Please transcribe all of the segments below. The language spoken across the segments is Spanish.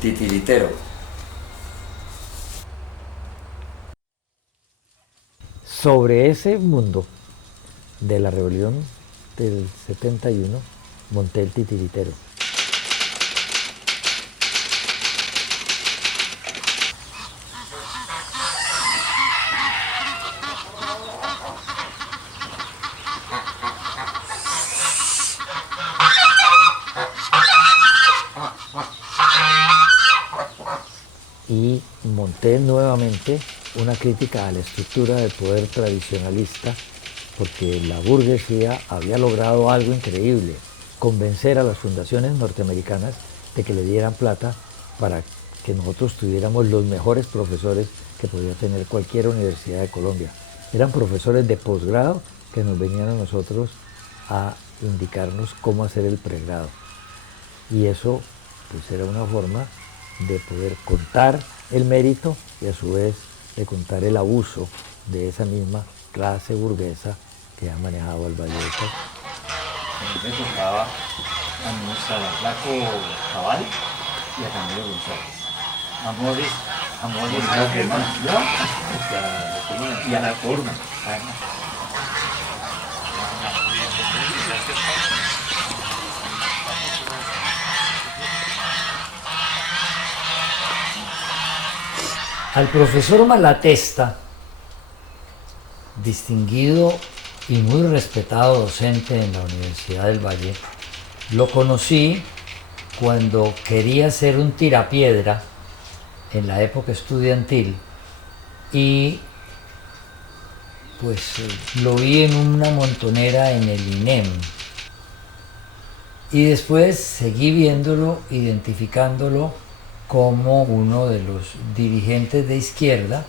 titiritero. Sobre ese mundo de la rebelión del 71 monté el titiritero. Y monté nuevamente una crítica a la estructura del poder tradicionalista, porque la burguesía había logrado algo increíble, convencer a las fundaciones norteamericanas de que le dieran plata para que nosotros tuviéramos los mejores profesores que podía tener cualquier universidad de Colombia. Eran profesores de posgrado que nos venían a nosotros a indicarnos cómo hacer el pregrado. Y eso pues era una forma de poder contar el mérito y a su vez de contar el abuso de esa misma clase burguesa que ha manejado el Valle del Cauca. Me tocaba administrar a Flaco Cabal y a Camilo González. Amores, y a la Corna. Al profesor Malatesta, distinguido y muy respetado docente en la Universidad del Valle, lo conocí cuando quería ser un tirapiedra en la época estudiantil y pues lo vi en una montonera en el INEM. Y después seguí viéndolo, identificándolo como uno de los dirigentes de izquierda,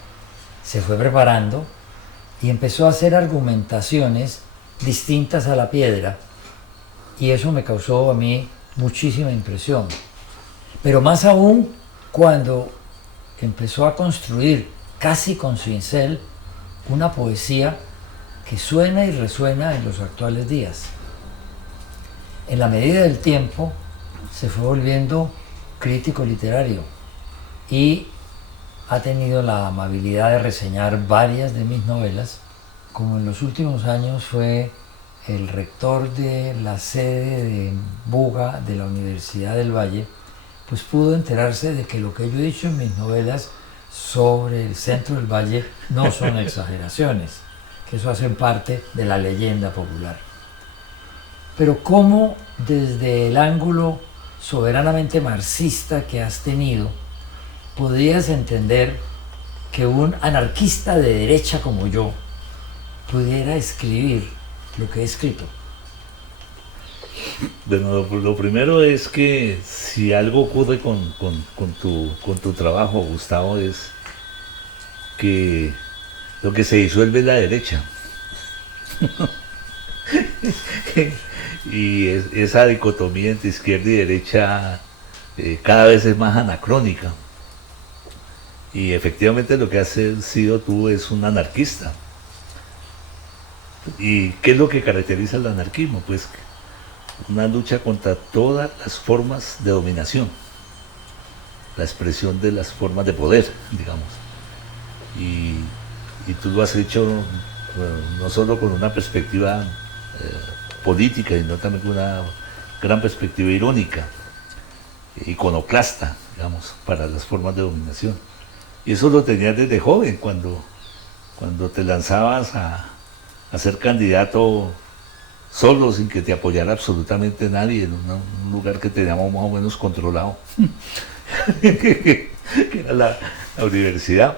se fue preparando y empezó a hacer argumentaciones distintas a la piedra, y eso me causó a mí muchísima impresión. Pero más aún cuando empezó a construir casi con cincel una poesía que suena y resuena en los actuales días. En la medida del tiempo se fue volviendo crítico literario y ha tenido la amabilidad de reseñar varias de mis novelas. Como en los últimos años fue el rector de la sede de Buga de la Universidad del Valle, pues pudo enterarse de que lo que yo he dicho en mis novelas sobre el centro del Valle no son exageraciones, que eso hace parte de la leyenda popular. Pero cómo desde el ángulo soberanamente marxista que has tenido, podrías entender que un anarquista de derecha como yo pudiera escribir lo que he escrito. Bueno, lo primero es que si algo ocurre con tu trabajo, Gustavo, es que lo que se disuelve es la derecha. Y esa dicotomía entre izquierda y derecha cada vez es más anacrónica. Y efectivamente lo que has sido tú es un anarquista. ¿Y qué es lo que caracteriza el anarquismo? Pues una lucha contra todas las formas de dominación, la expresión de las formas de poder, digamos. Y tú lo has hecho no solo con una perspectiva política, sino también con una gran perspectiva irónica, iconoclasta, digamos, para las formas de dominación. Y eso lo tenías desde joven, cuando te lanzabas a ser candidato solo, sin que te apoyara absolutamente nadie, en un lugar que teníamos más o menos controlado, que era la universidad.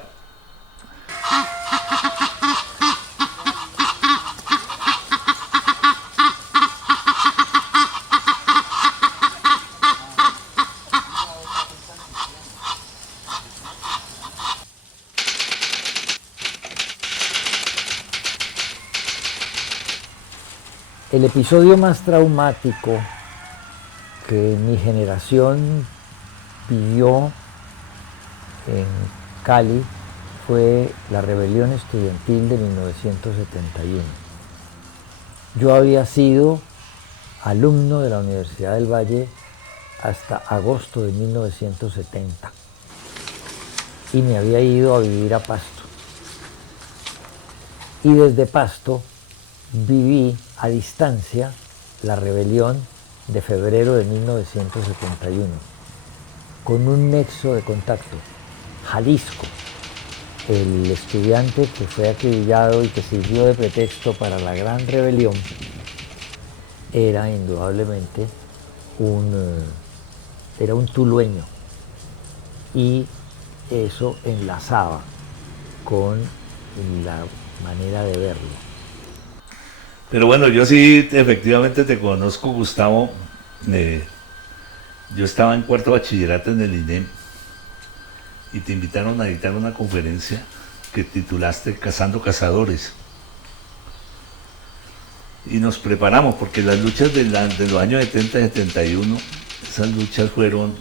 El episodio más traumático que mi generación vivió en Cali fue la rebelión estudiantil de 1971. Yo había sido alumno de la Universidad del Valle hasta agosto de 1970 y me había ido a vivir a Pasto. Y desde Pasto viví a distancia la rebelión de febrero de 1971, con un nexo de contacto. Jalisco, el estudiante que fue acribillado y que sirvió de pretexto para la gran rebelión, era indudablemente era un tulueño, y eso enlazaba con la manera de verlo. Pero bueno, yo sí efectivamente te conozco, Gustavo. Yo estaba en cuarto bachillerato en el INEM y te invitaron a dictar una conferencia que titulaste Cazando Cazadores. Y nos preparamos porque las luchas de los años 70 y 71, esas luchas fueron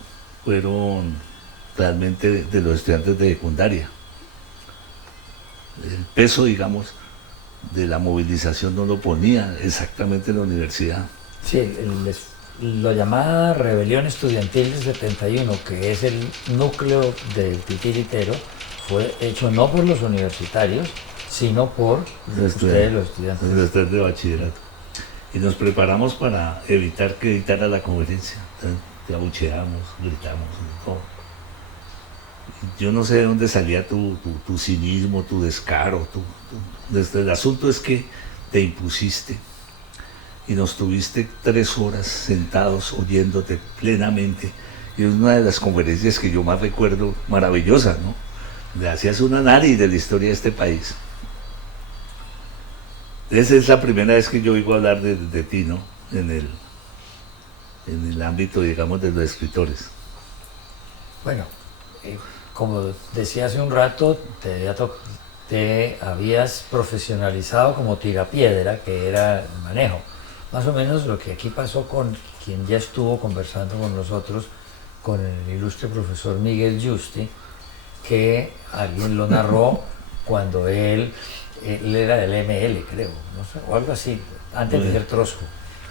realmente de los estudiantes de secundaria. El peso, digamos, de la movilización no lo ponía exactamente la universidad. Sí, lo llamada rebelión estudiantil del 71, que es el núcleo del titiritero, fue hecho no por los universitarios, sino por ustedes, los estudiantes. Los estudiantes de bachillerato. Y nos preparamos para evitar que dictara la conferencia. Entonces, te abucheamos, gritamos, todo. Yo no sé de dónde salía tu cinismo, tu descaro. El asunto es que te impusiste y nos tuviste 3 horas sentados oyéndote plenamente. Y es una de las conferencias que yo más recuerdo, maravillosas, ¿no? Le hacías un análisis de la historia de este país. Esa es la primera vez que yo oigo hablar de ti, ¿no? En el ámbito, digamos, de los escritores. Bueno, como decía hace un rato, te habías profesionalizado como tirapiedra, que era el manejo. Más o menos lo que aquí pasó con quien ya estuvo conversando con nosotros, con el ilustre profesor Miguel Yusti, que alguien lo narró cuando él era del ML, creo, no sé, o algo así, antes de ser Trosco.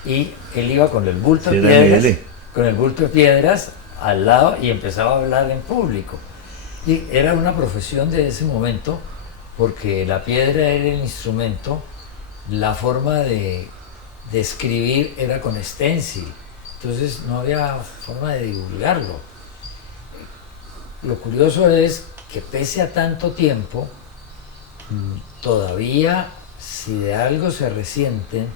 Y él iba con el bulto de piedras, al lado, y empezaba a hablar en público. Y era una profesión de ese momento, porque la piedra era el instrumento, la forma de escribir era con stencil, entonces no había forma de divulgarlo. Lo curioso es que pese a tanto tiempo, todavía, si de algo se resienten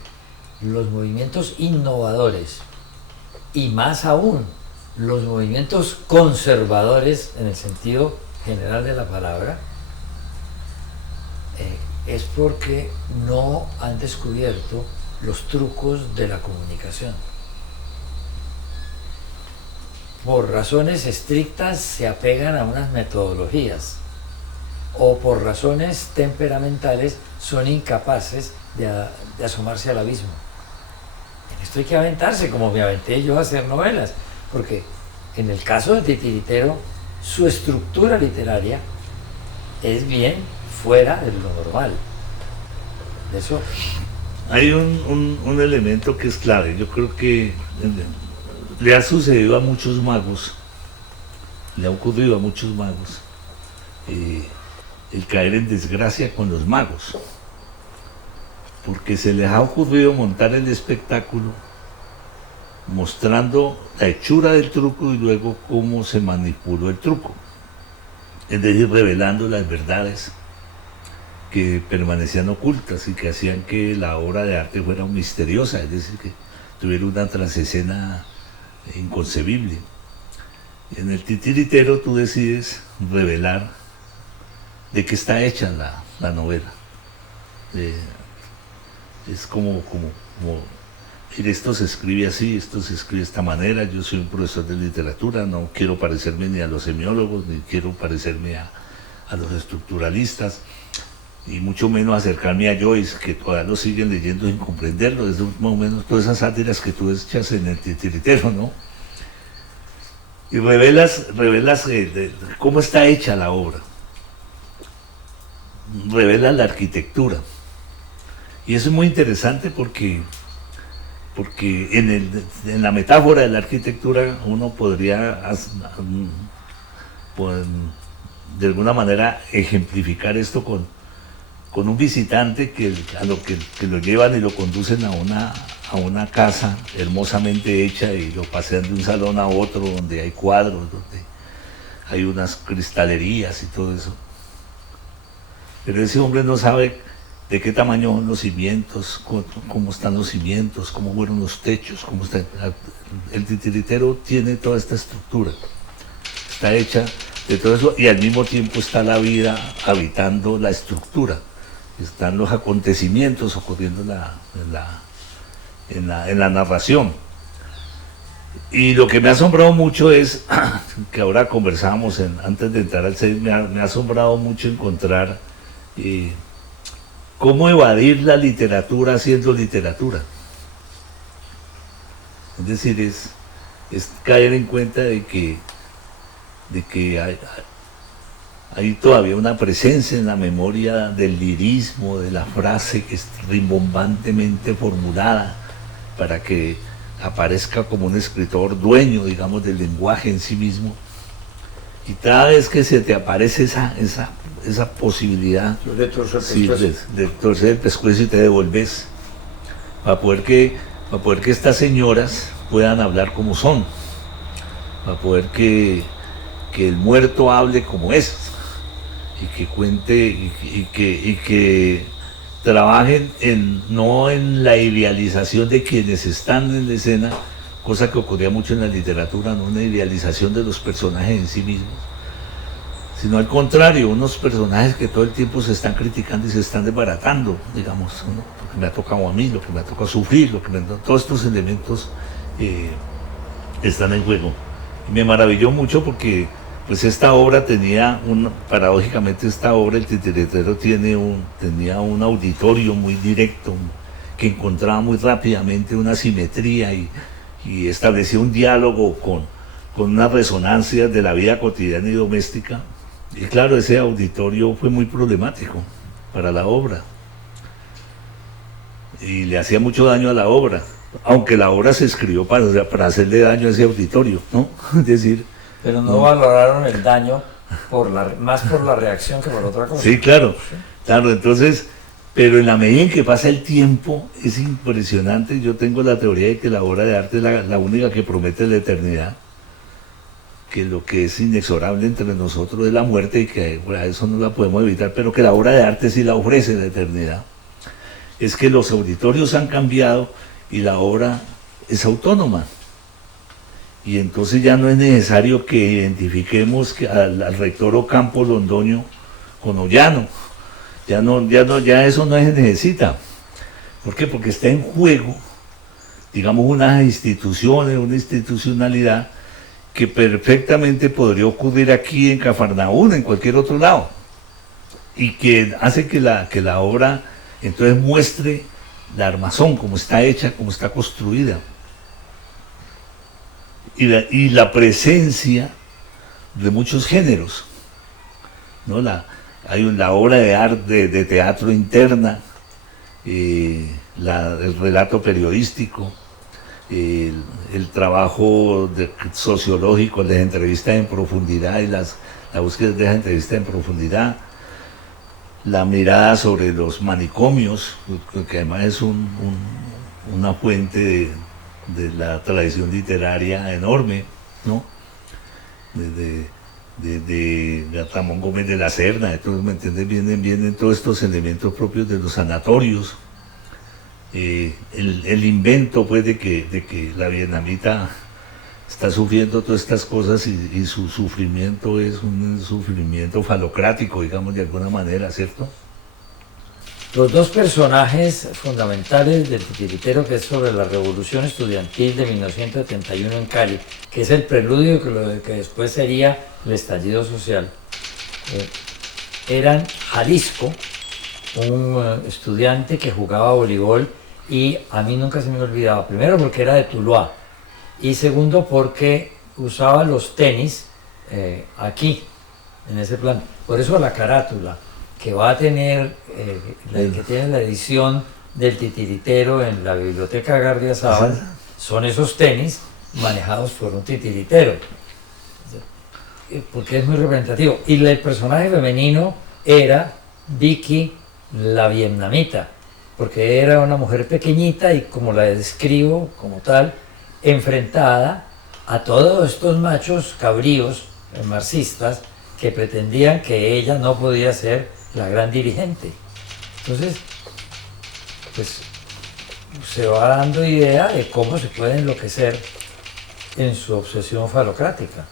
los movimientos innovadores, y más aún los movimientos conservadores en el sentido general de la palabra, es porque no han descubierto los trucos de la comunicación. Por razones estrictas se apegan a unas metodologías, o por razones temperamentales son incapaces de asomarse al abismo. En esto hay que aventarse, como me aventé yo a hacer novelas, porque en el caso de Titiritero, su estructura literaria es bien fuera de lo normal. De eso hay un elemento que es clave. Yo creo que le ha sucedido a muchos magos, le ha ocurrido a muchos magos el caer en desgracia con los magos, porque se les ha ocurrido montar el espectáculo mostrando la hechura del truco y luego cómo se manipuló el truco, es decir, revelando las verdades que permanecían ocultas y que hacían que la obra de arte fuera misteriosa, es decir, que tuviera una transescena inconcebible. En el Titiritero tú decides revelar de qué está hecha la novela. Es como mire, esto se escribe así, esto se escribe de esta manera, yo soy un profesor de literatura, no quiero parecerme ni a los semiólogos, ni quiero parecerme a los estructuralistas, y mucho menos acercarme a Joyce, que todavía lo siguen leyendo sin comprenderlo, es más o menos todas esas sátiras que tú echas en el Titiritero, ¿no? Y revelas cómo está hecha la obra, revelas la arquitectura, y eso es muy interesante porque porque en la metáfora de la arquitectura uno podría pues, de alguna manera ejemplificar esto con un visitante que lo llevan y lo conducen a una casa hermosamente hecha y lo pasean de un salón a otro donde hay cuadros, donde hay unas cristalerías y todo eso. Pero ese hombre no sabe de qué tamaño son los cimientos, cómo están los cimientos, cómo fueron los techos, cómo está. El titiritero tiene toda esta estructura, está hecha de todo eso y al mismo tiempo está la vida habitando la estructura, están los acontecimientos ocurriendo en la narración. Y lo que me ha asombrado mucho es, que ahora conversábamos antes de entrar al set, me ha asombrado mucho encontrar cómo evadir la literatura haciendo literatura. Es decir, es caer en cuenta de que hay todavía una presencia en la memoria del lirismo, de la frase que es rimbombantemente formulada para que aparezca como un escritor dueño, digamos, del lenguaje en sí mismo. Y cada vez que se te aparece esa posibilidad de torcer el sí, pescuezo. de torcer el pescuezo y te devolves, para poder que estas señoras puedan hablar como son, para poder que el muerto hable como es, y que cuente y que trabajen no en la idealización de quienes están en la escena, cosa que ocurría mucho en la literatura, no una idealización de los personajes en sí mismos, sino al contrario, unos personajes que todo el tiempo se están criticando y se están desbaratando, digamos, ¿no? Lo que me ha tocado a mí, lo que me ha tocado sufrir, todos estos elementos están en juego. Y me maravilló mucho porque pues esta obra paradójicamente esta obra, el titiritero tenía un auditorio muy directo, que encontraba muy rápidamente una simetría y establecía un diálogo con unas resonancias de la vida cotidiana y doméstica. Y claro, ese auditorio fue muy problemático para la obra. Y le hacía mucho daño a la obra, aunque la obra se escribió para hacerle daño a ese auditorio, ¿no? Es decir... Pero no valoraron el daño más por la reacción que por otra cosa. Sí, claro, claro, entonces, pero en la medida en que pasa el tiempo, es impresionante. Yo tengo la teoría de que la obra de arte es la única que promete la eternidad, que lo que es inexorable entre nosotros es la muerte y que a eso no la podemos evitar, pero que la obra de arte sí la ofrece la eternidad. Es que los auditorios han cambiado y la obra es autónoma. Y entonces ya no es necesario que identifiquemos al rector Ocampo Londoño con Ollano. Ya eso no se necesita. ¿Por qué? Porque está en juego, digamos, unas instituciones, una institucionalidad que perfectamente podría ocurrir aquí en Cafarnaúm, en cualquier otro lado. Y que hace que la obra entonces muestre la armazón, cómo está hecha, cómo está construida. Y la presencia de muchos géneros, ¿no? Hay la obra de arte, de teatro interna, el relato periodístico, el trabajo sociológico, las entrevistas en profundidad y la búsqueda de esas entrevistas en profundidad, la mirada sobre los manicomios, que además es una fuente de la tradición literaria enorme, ¿no? De Ramón Gómez de la Serna, entonces, ¿me entiendes? Vienen todos estos elementos propios de los sanatorios, el invento pues de que la vietnamita está sufriendo todas estas cosas y su sufrimiento es un sufrimiento falocrático, digamos, de alguna manera, ¿cierto? Los dos personajes fundamentales del titiritero, que es sobre la revolución estudiantil de 1971 en Cali, que es el preludio que después sería el estallido social, eran Jalisco, un estudiante que jugaba voleibol y a mí nunca se me olvidaba, primero porque era de Tuluá y segundo porque usaba los tenis aquí, en ese plan. Por eso la carátula que va a tener, que tiene la edición del titiritero en la biblioteca Gardiazabal son esos tenis manejados por un titiritero, porque es muy representativo. Y el personaje femenino era Vicky la vietnamita, porque era una mujer pequeñita y, como la describo como tal, enfrentada a todos estos machos cabríos marxistas que pretendían que ella no podía ser la gran dirigente. Entonces, pues se va dando idea de cómo se puede enloquecer en su obsesión falocrática,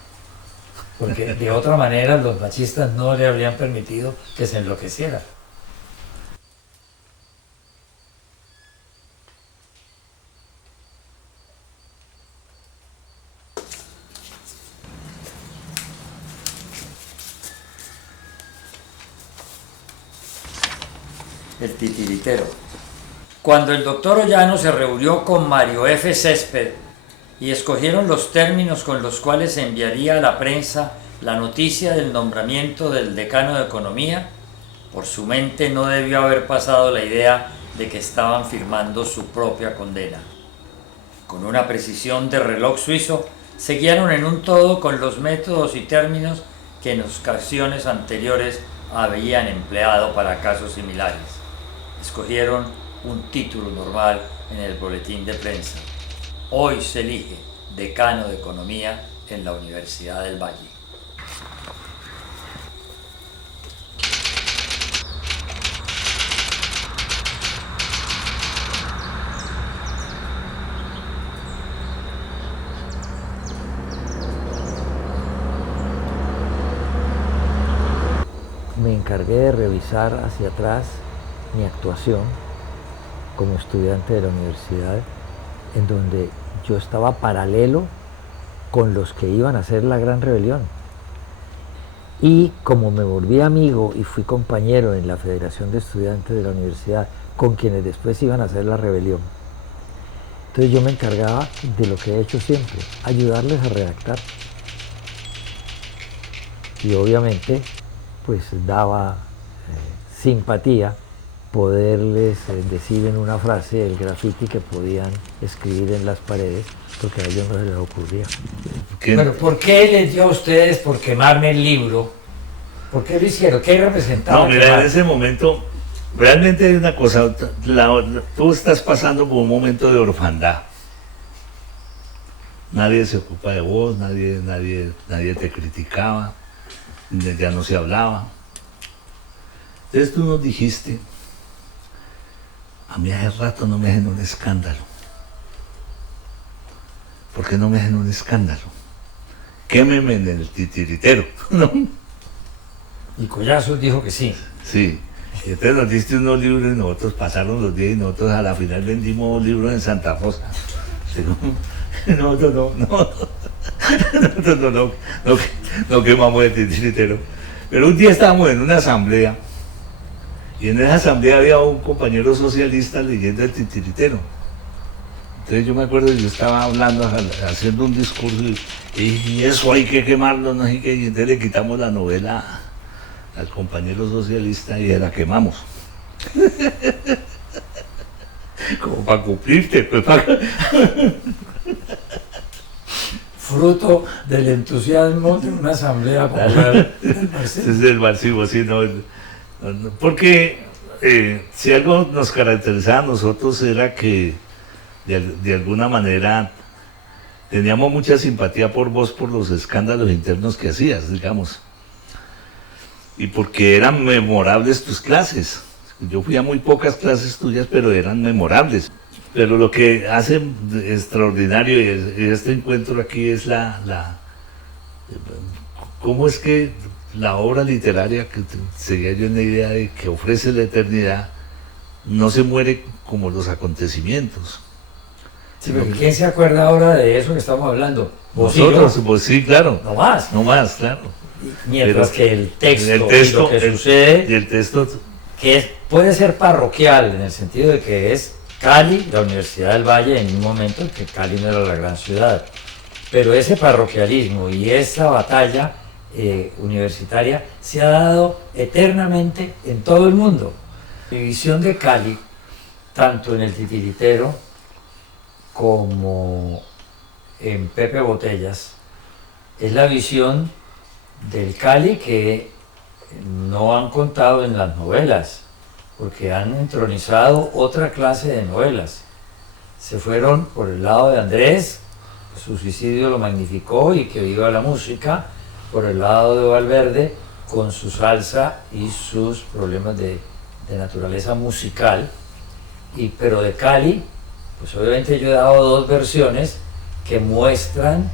porque de otra manera los machistas no le habrían permitido que se enloqueciera. El titiritero. Cuando el doctor Ollano se reunió con Mario F. Césped y escogieron los términos con los cuales se enviaría a la prensa la noticia del nombramiento del decano de Economía, por su mente no debió haber pasado la idea de que estaban firmando su propia condena. Con una precisión de reloj suizo, se guiaron en un todo con los métodos y términos que en ocasiones anteriores habían empleado para casos similares. Escogieron un título normal en el boletín de prensa. Hoy se elige decano de Economía en la Universidad del Valle. Me encargué de revisar hacia atrás mi actuación como estudiante de la universidad, en donde yo estaba paralelo con los que iban a hacer la gran rebelión. Y como me volví amigo y fui compañero en la Federación de Estudiantes de la universidad, con quienes después iban a hacer la rebelión, entonces yo me encargaba de lo que he hecho siempre, ayudarles a redactar. Y obviamente pues daba simpatía poderles decir en una frase el graffiti que podían escribir en las paredes, porque a ellos no se les ocurría. Bueno, ¿por qué les dio a ustedes por quemarme el libro? ¿Por qué lo hicieron? ¿Qué representaba? No, mira, en ese momento, realmente hay una cosa, tú estás pasando por un momento de orfandad. Nadie se ocupa de vos, nadie te criticaba, ya no se hablaba. Entonces tú nos dijiste, a mí hace rato no me hacen un escándalo. ¿Por qué no me hacen un escándalo? Quémeme en el titiritero, ¿no? Y Collazos dijo que sí. Sí. Y entonces nos diste unos libros y nosotros pasaron los días y nosotros a la final vendimos libros en Santa Rosa. No quemamos el titiritero. Pero un día estábamos en una asamblea y en esa asamblea había un compañero socialista leyendo el titiritero. Entonces yo me acuerdo que yo estaba hablando, haciendo un discurso y eso hay que quemarlo, no sé qué, y entonces le quitamos la novela al compañero socialista y la quemamos. Como para cumplirte, pues para... Fruto del entusiasmo de una asamblea popular. Es el marxismo, sí, no, porque si algo nos caracterizaba a nosotros era que de alguna manera teníamos mucha simpatía por vos por los escándalos internos que hacías, digamos, y porque eran memorables tus clases. Yo fui a muy pocas clases tuyas, pero eran memorables. Pero lo que hace extraordinario este encuentro aquí es cómo es que la obra literaria, que sería yo en la idea de que ofrece la eternidad, no se muere como los acontecimientos. Sí, pero ¿quién se acuerda ahora de eso que estamos hablando? Nosotros, pues sí, claro. No más. No más, claro. Mientras Pero que el texto y lo que sucede, y el texto que puede ser parroquial en el sentido de que es Cali, la Universidad del Valle, en un momento en que Cali no era la gran ciudad. Pero ese parroquialismo y esa batalla universitaria se ha dado eternamente en todo el mundo. Mi visión de Cali tanto en el Titiritero como en Pepe Botellas, es la visión del Cali que no han contado en las novelas, porque han entronizado otra clase de novelas. Se fueron por el lado de Andrés, su suicidio lo magnificó y que viva la música, por el lado de Valverde, con su salsa y sus problemas de naturaleza musical, pero de Cali, pues obviamente yo he dado dos versiones que muestran,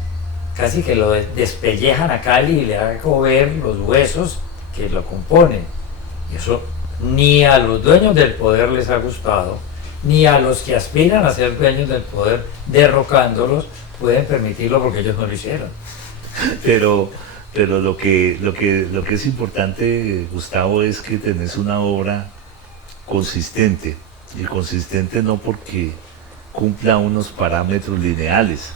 casi que lo despellejan a Cali y le hago ver los huesos que lo componen. Y eso ni a los dueños del poder les ha gustado, ni a los que aspiran a ser dueños del poder, derrocándolos, pueden permitirlo porque ellos no lo hicieron. Pero lo que es importante, Gustavo, es que tenés una obra consistente, y consistente no porque cumpla unos parámetros lineales,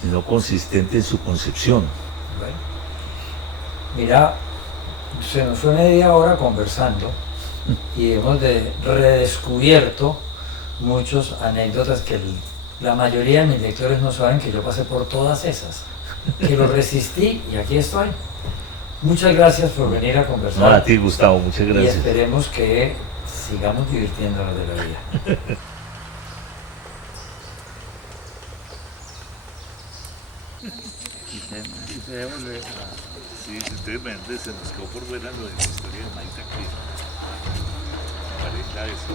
sino consistente en su concepción. Bueno, mira, se nos fue media hora conversando y hemos redescubierto muchas anécdotas que la mayoría de mis lectores no saben que yo pasé por todas esas, que lo resistí y aquí estoy. Muchas gracias por venir a conversar. No, a ti, Gustavo, muchas gracias. Y esperemos que sigamos divirtiéndonos de la vida. Sí, entonces se nos quedó por fuera lo de la historia de Maita, que pareja eso.